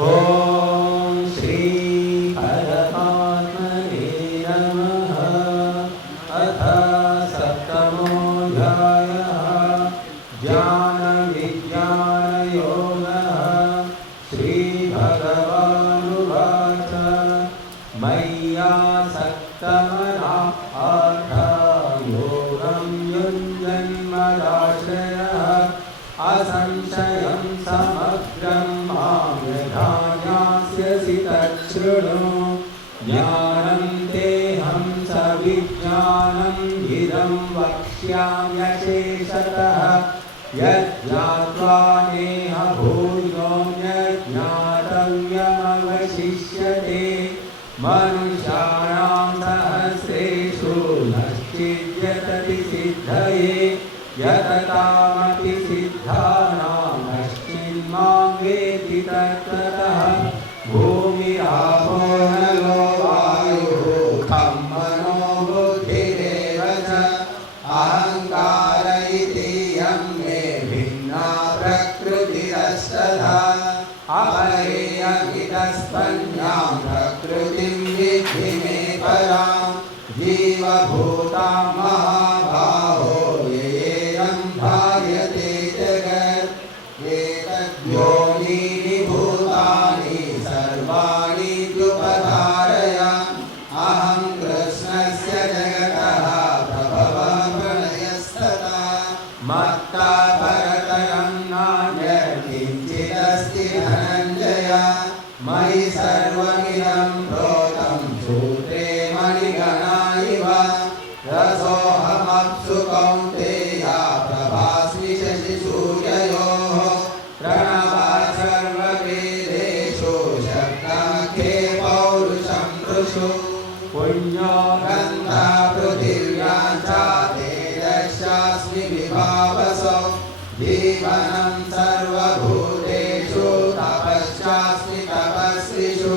ॐ श्री परमात्मने नमः। अथ सप्तमोऽध्यायः ज्ञानविज्ञानयोगः। श्रीभगवानुवाच मय्यासक्तमनः योगं युञ्जन्मदाश्रयः असंशयं समग्रं मां यथा ज्ञास्यसि तच्छृणु। ज्ञानं तेऽहं सविज्ञानम् इदं वक्ष्याम्यशेषतः। यज्ञात्वा नेह भूयोऽन्यज्ञातव्यमवशिष्यते। मनुष्याणां सहस्रेषु नश्चिद्यतति सिद्धये यततामपि सिद्धानां नश्चिन्मां वेति तत्त्वतः। भूमिरापो नलो वायुः खं मनो बुद्धिरेव च अहङ्कार इति यं मे भिन्ना प्रकृतिरस्तथा। अपरेयमितस्पन्यां प्रकृतिं विद्धि मे परां जीवभूतां महाबाहो येयं भार्यते जगत्। एतद्योनीनि भूतानि सर्वाणि द्युपधारय अहं कृष्णस्य जगतः प्रभवः प्रलयस्तथा। मत्तः परतरं नान्यत् किञ्चिदस्ति धनञ्जय। मयि सर्वमिदं प्रोतं सूत्रे मणिगणा इव। रसोऽहमप्सु कौन्तेय प्रभास्मि शशिसूर्ययोः। प्रणवः सर्ववेदेषु शब्दमखे पौरुषं नृषु। पुण्यो गन्धः पृथिव्यां च तेजश्चास्मि विभावसो। जीवनं सर्वभूतेषु तपश्चास्मि तपस्विषु।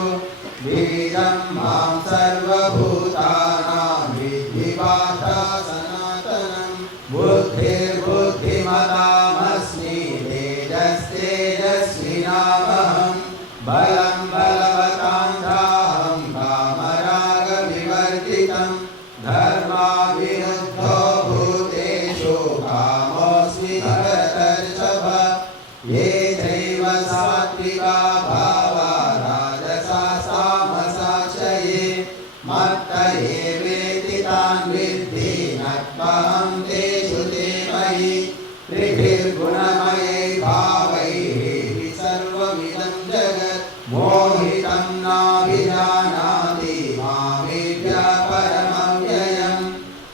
बीजं मां सर्वभूतानां विद्धि पार्थ सनातनं। बुद्धिर्बुद्धिमतामस्मि तेजस्तेजस्विनामहं। बलं बलवतां दाहं कामरागविवर्जितं। धर्माविरुद्धो भूतेषु कामोऽस्मि भरतर्षभ। ये चैव सात्विका भावा राजसास् तामसाश्रये मत्त एवेति तान् विद्धि नत्वहं तेषु ते मयि। त्रिभिर्गुणमयै भावैः सर्वमिदं जगत् मोहितं नाभिजानाति मामेभ्यः परमव्ययम्।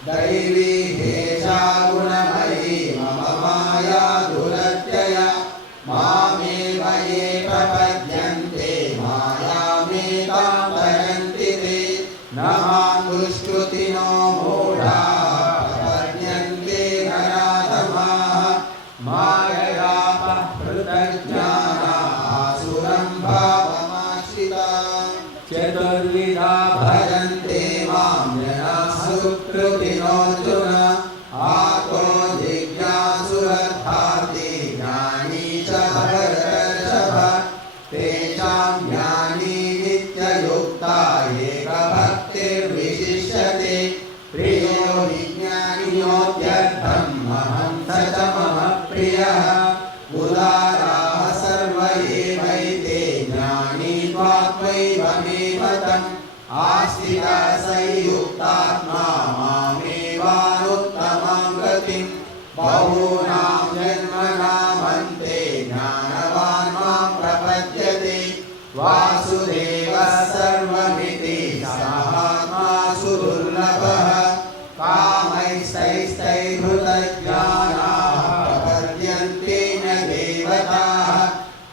दैवी हेषा गुणमयी मम माया दुरत्यया। मामेव ये प्रपद्यन्ते मायामेतां तरन्ति ते। न मां दुष्कृतिनो मूढाः प्रपद्यन्ते नराधमाः। माययापहृतज्ञानाः आसुरं भावमाश्रिताः। चतुर्विधा भजन्ते मां जनाः सुकृतिनोऽर्जुन। आत्मो जिज्ञासुरर्थार्थी ज्ञानी च भरतर्षभ। तेषां ज्ञानी नित्ययुक्ता एकभक्तिर्विशिष्यते। प्रियो हि ज्ञानिनोऽत्यर्थम् अहं स च मम प्रियः। उदाराः सर्व एवैते ज्ञानी त्वात्मैव मे मतम्। आस्तिकः स युक्तात्मा मामेवानुत्तमां गतिम्। बहूनां जन्मनामन्ते ज्ञानवान् मां प्रपद्यते। वासुदेवः सर्वमिति समात्मा सुदुर्लभः। कामैस्तैस्तैर्हृतज्ञानाः प्रपद्यन्ते न देवताः।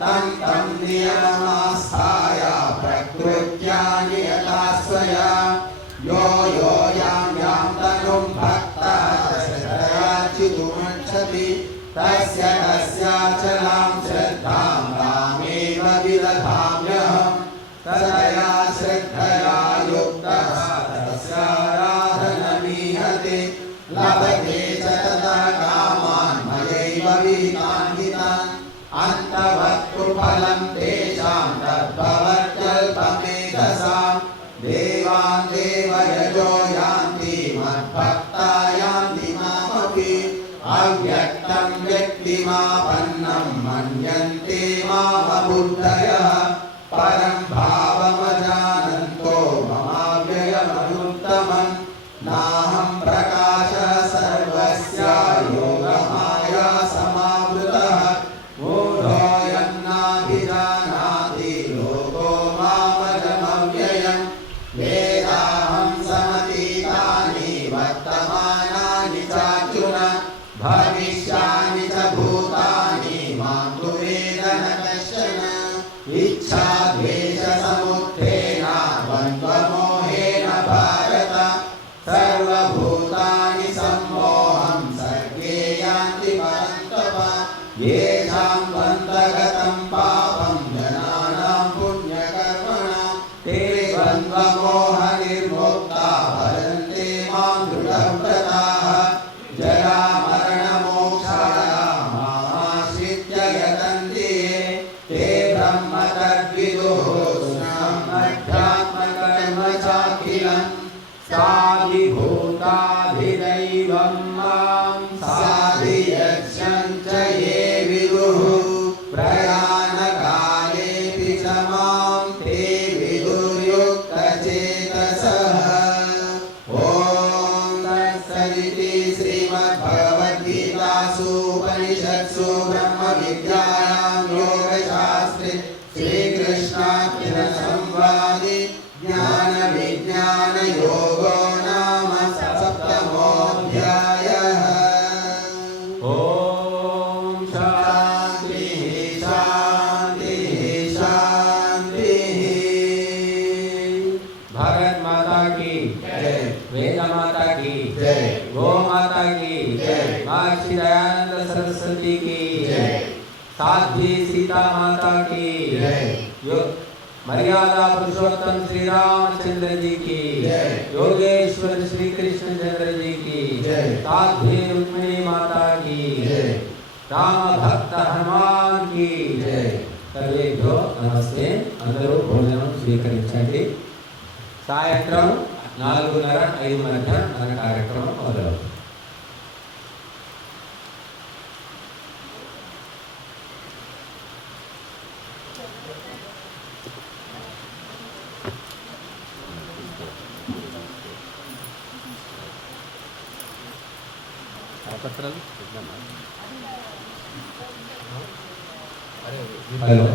तं तं नियममास्थाय प्रकृत्या नियता स्वया। यो यो यां यां तनुं भक्तः श्रद्धयाच्युतुमिच्छति। तस्य तस्याचलां श्रद्धां तामेव विदधाम्यहम्। तदया श्रद्धया युक्तः तस्याराधनमीहते। लभते च तदा कामान् मयैव विहितान् हितान्। अन्तवत्तु फलं तेषां तद्भवत्यल्पमेधसां देवान् देवयजो यान्ति मद्भक्ता यान्ति मामपि अव्यक्तं व्यक्तिमापन्नं मन्यन्ते मामबुद्धयः परं भावमजानन्तो ममाव्ययमनुत्तमम् नाहं प्रकाशः सर्वस्य योगमाया समावृतः मूढोऽयं नाभिजानाति लोको मामजमव्ययम् वेदाहं समतीतानि वर्तमानानि चार्जुन भविष्यानि च भूतानि मां तु वेद न कश्चन इच्छा द्वेषसमुत्थेन द्वन्द्वमोहेन भारत सर्वभूतानि सम्मोहं सर्गे यान्ति परन्तप येषां द्वन्द्वगतं पापं जनानां पुण्यकर्मणां ते द्वन्द्वमोहनिर्मुक्ता भजन्ते मां दृढव्रताः जरामरणमोक्षायामाश्रित्य यतन्ति ते ब्रह्म तद्विदुः अध्यात्मकर्म चाखिलम् साधिभूताधिदैवं मां साधियज्ञं च ये विदुः प्रयाणकालेऽपि च मां ते विदुर्युक्तचेतसः ॐ तत्सदिति श्रीमद्भगवद्गीतासु उपनिषत्सु ब्रह्मविद्यायां योगशास्त्रे श्रीकृष्णार्जुनसंवादे ज्ञानविज्ञानयोगो नाम सप्तमोऽध्यायः। ॐ शान्तिः शान्तिः शान्तिः। भारत माता की जय, वेद माता की जय, गो माता की जय, महर्षि दयानंद सरस्वती की जय, साध्वी सीता माता की जय, मर्यादा पुरुषोत्तम श्री रामचंद्र जी की जय, योगेश्वर श्री कृष्ण चंद्र जी की जय, साध्वी रुक्मिणी माता की जय, राम भक्त हनुमान की जय। सर्वेभ्यो नमस्ते। अंदरू भोजनं स्वीकరించండి। సాయంత్రం 4:30-5 మధ్య మన కార్యక్రమం మొదలవుతుంది। हेलो।